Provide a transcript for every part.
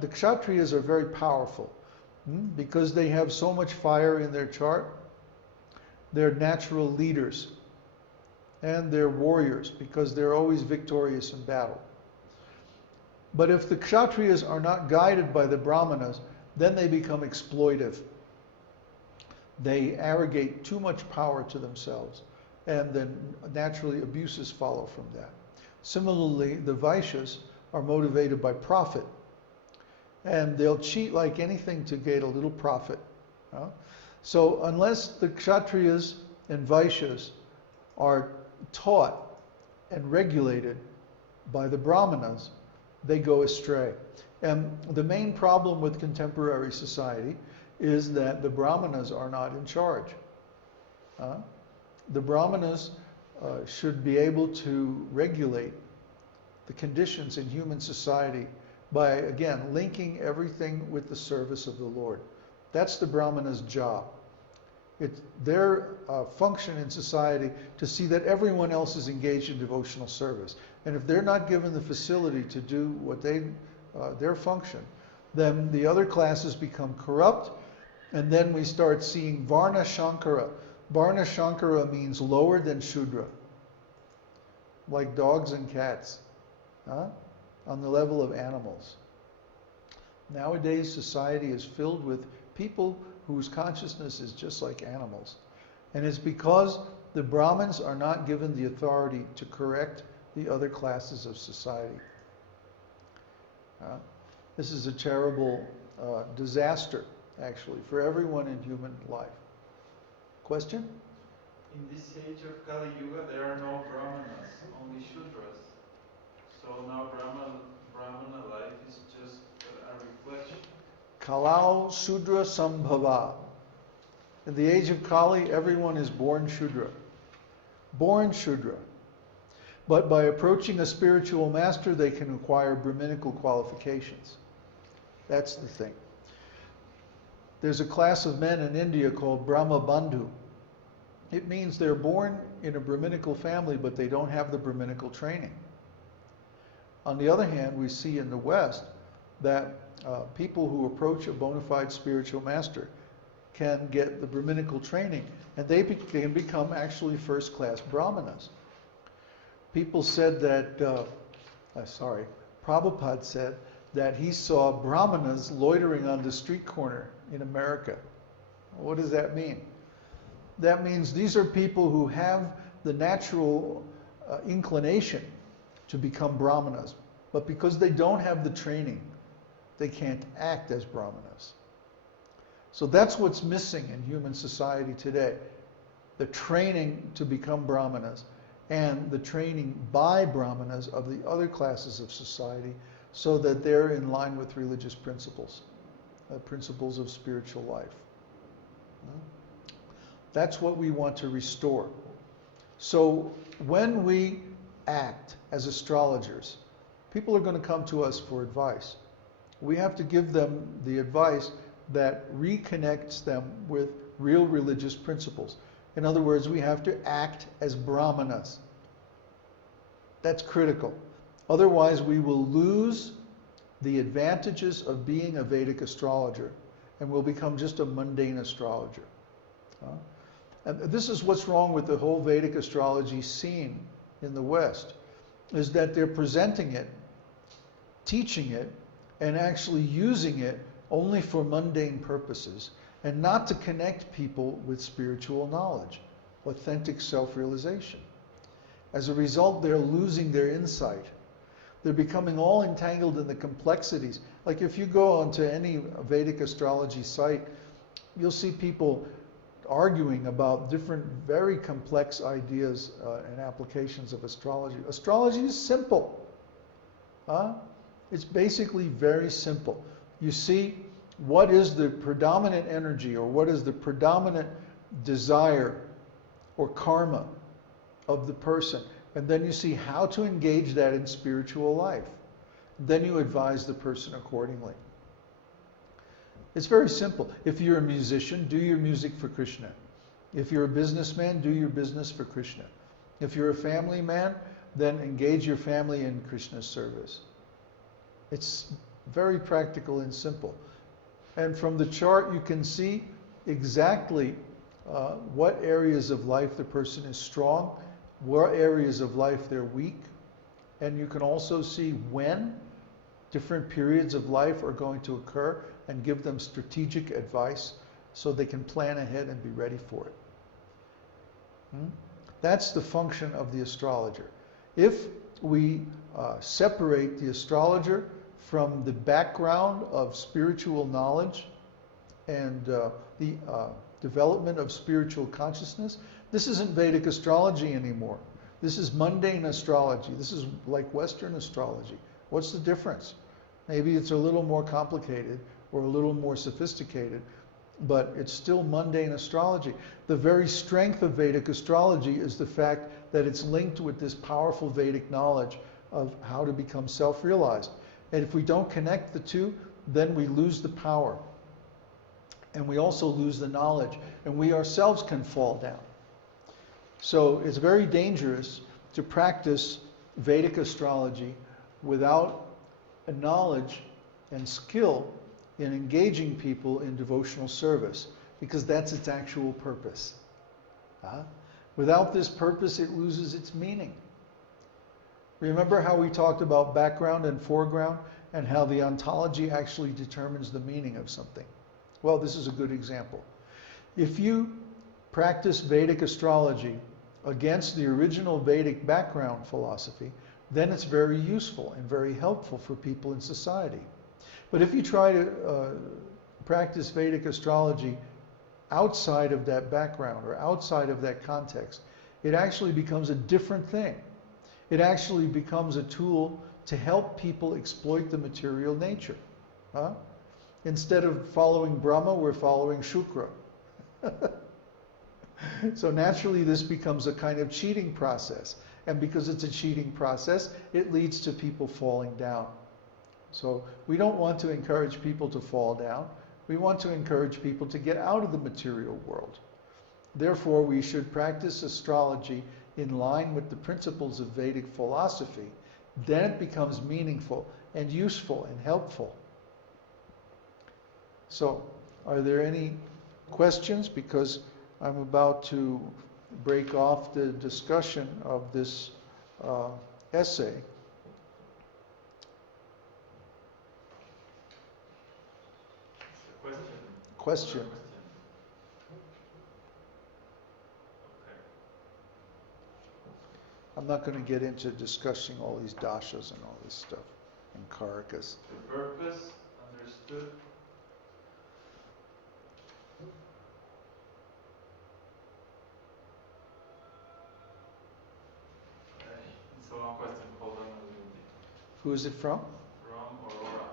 the Kshatriyas are very powerful because they have so much fire in their chart. They're natural leaders and they're warriors because they're always victorious in battle. But if the Kshatriyas are not guided by the Brahmanas, then they become exploitive. They arrogate too much power to themselves, and then naturally abuses follow from that. Similarly, the Vaishyas are motivated by profit, and they'll cheat like anything to get a little profit. So unless the Kshatriyas and Vaishyas are taught and regulated by the Brahmanas, they go astray. And the main problem with contemporary society is that the Brahmanas are not in charge. The Brahmanas should be able to regulate the conditions in human society by, again, linking everything with the service of the Lord. That's the Brahmanas' job. It's their function in society to see that everyone else is engaged in devotional service. And if they're not given the facility to do what their function, then the other classes become corrupt, and then we start seeing Varna Shankara. Varna Shankara means lower than Shudra, like dogs and cats, on the level of animals. Nowadays, society is filled with people whose consciousness is just like animals. And it's because the Brahmins are not given the authority to correct the other classes of society. This is a terrible disaster, actually, for everyone in human life. Question? In this age of Kali Yuga, there are no Brahmanas, only Shudras. So now Brahmana life is just a reflection. Kalau Shudra Sambhava. In the age of Kali, everyone is born Shudra. Born Shudra. But by approaching a spiritual master, they can acquire Brahminical qualifications. That's the thing. There's a class of men in India called Brahma Bandhu. It means they're born in a Brahminical family, but they don't have the Brahminical training. On the other hand, we see in the West that people who approach a bona fide spiritual master can get the Brahminical training, and they can become actually first-class Brahmanas. People said that, Prabhupada said that he saw Brahmanas loitering on the street corner in America. What does that mean? That means these are people who have the natural inclination to become Brahmanas, but because they don't have the training, they can't act as Brahmanas. So that's what's missing in human society today. The training to become Brahmanas and the training by Brahmanas of the other classes of society so that they're in line with religious principles, principles of spiritual life. That's what we want to restore. So when we act as astrologers, people are going to come to us for advice. We have to give them the advice that reconnects them with real religious principles. In other words, we have to act as Brahmanas. That's critical. Otherwise, we will lose the advantages of being a Vedic astrologer and we'll become just a mundane astrologer. And this is what's wrong with the whole Vedic astrology scene in the West, is that they're presenting it, teaching it, and actually using it only for mundane purposes and not to connect people with spiritual knowledge, authentic self-realization. As a result, they're losing their insight. They're becoming all entangled in the complexities. Like if you go onto any Vedic astrology site, you'll see people arguing about different very complex ideas and applications of astrology. Astrology is simple. It's basically very simple. You see what is the predominant energy or what is the predominant desire or karma of the person. And then you see how to engage that in spiritual life. Then you advise the person accordingly. It's very simple. If you're a musician, do your music for Krishna. If you're a businessman, do your business for Krishna. If you're a family man, then engage your family in Krishna's service. It's Very practical and simple. And from the chart, you can see exactly what areas of life the person is strong, what areas of life they're weak, and you can also see when different periods of life are going to occur and give them strategic advice so they can plan ahead and be ready for it. That's the function of the astrologer. If we separate the astrologer from the background of spiritual knowledge and the development of spiritual consciousness, this isn't Vedic astrology anymore. This is mundane astrology. This is like Western astrology. What's the difference? Maybe it's a little more complicated or a little more sophisticated, but it's still mundane astrology. The very strength of Vedic astrology is the fact that it's linked with this powerful Vedic knowledge of how to become self-realized. And if we don't connect the two, then we lose the power. And we also lose the knowledge. And we ourselves can fall down. So it's very dangerous to practice Vedic astrology without a knowledge and skill in engaging people in devotional service, because that's its actual purpose. Without this purpose, it loses its meaning. Remember how we talked about background and foreground and how the ontology actually determines the meaning of something? Well, this is a good example. If you practice Vedic astrology against the original Vedic background philosophy, then it's very useful and very helpful for people in society. But if you try to practice Vedic astrology outside of that background or outside of that context, it actually becomes a different thing. It actually becomes a tool to help people exploit the material nature. Instead of following Brahma, we're following Shukra. So naturally this becomes a kind of cheating process. And because it's a cheating process, it leads to people falling down. So we don't want to encourage people to fall down. We want to encourage people to get out of the material world. Therefore, we should practice astrology in line with the principles of Vedic philosophy. Then it becomes meaningful and useful and helpful. So, are there any questions? Because I'm about to break off the discussion of this essay. Question. Okay. I'm not going to get into discussing all these dashas and all this stuff and karakas. The purpose understood. It's a long question. Hold on a little bit. Who is it from? From Aurora.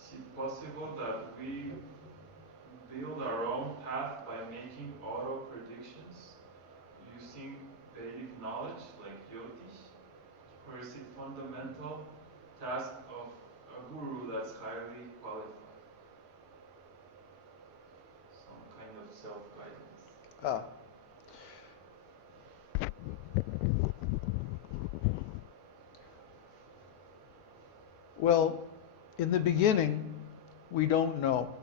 Is it possible that we build our own path by making auto predictions using Vedic knowledge like Jyotish? Or is it fundamental task of a guru that's highly qualified? Some kind of self-guidance. Ah. Well, in the beginning, we don't know.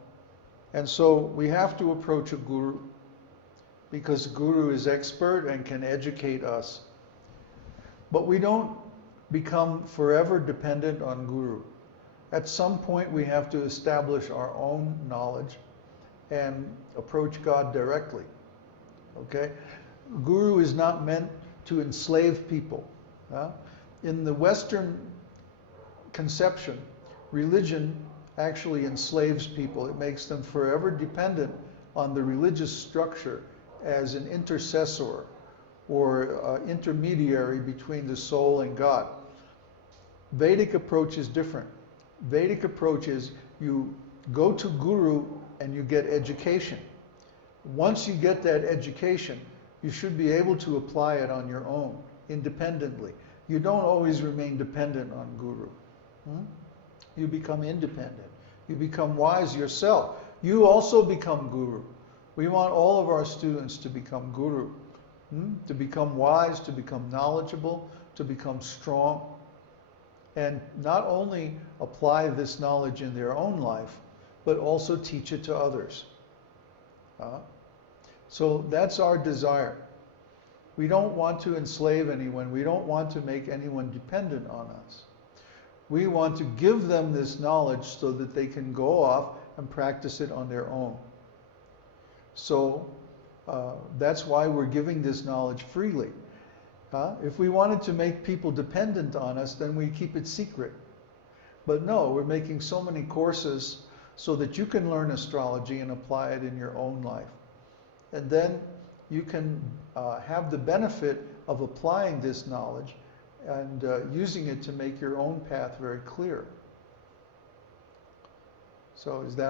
And so we have to approach a guru, because the guru is expert and can educate us. But we don't become forever dependent on guru. At some point, we have to establish our own knowledge and approach God directly. Okay? Guru is not meant to enslave people. In the Western conception, religion actually enslaves people. It makes them forever dependent on the religious structure as an intercessor or intermediary between the soul and God. Vedic approach is different. Vedic approach is you go to guru and you get education. Once you get that education, you should be able to apply it on your own, independently. You don't always remain dependent on guru. You become independent. You become wise yourself. You also become guru. We want all of our students to become guru, to become wise, to become knowledgeable, to become strong, and not only apply this knowledge in their own life, but also teach it to others. So that's our desire. We don't want to enslave anyone. We don't want to make anyone dependent on us. We want to give them this knowledge so that they can go off and practice it on their own. So that's why we're giving this knowledge freely. If we wanted to make people dependent on us, then we keep it secret. But no, we're making so many courses so that you can learn astrology and apply it in your own life. And then you can have the benefit of applying this knowledge and using it to make your own path very clear. So is that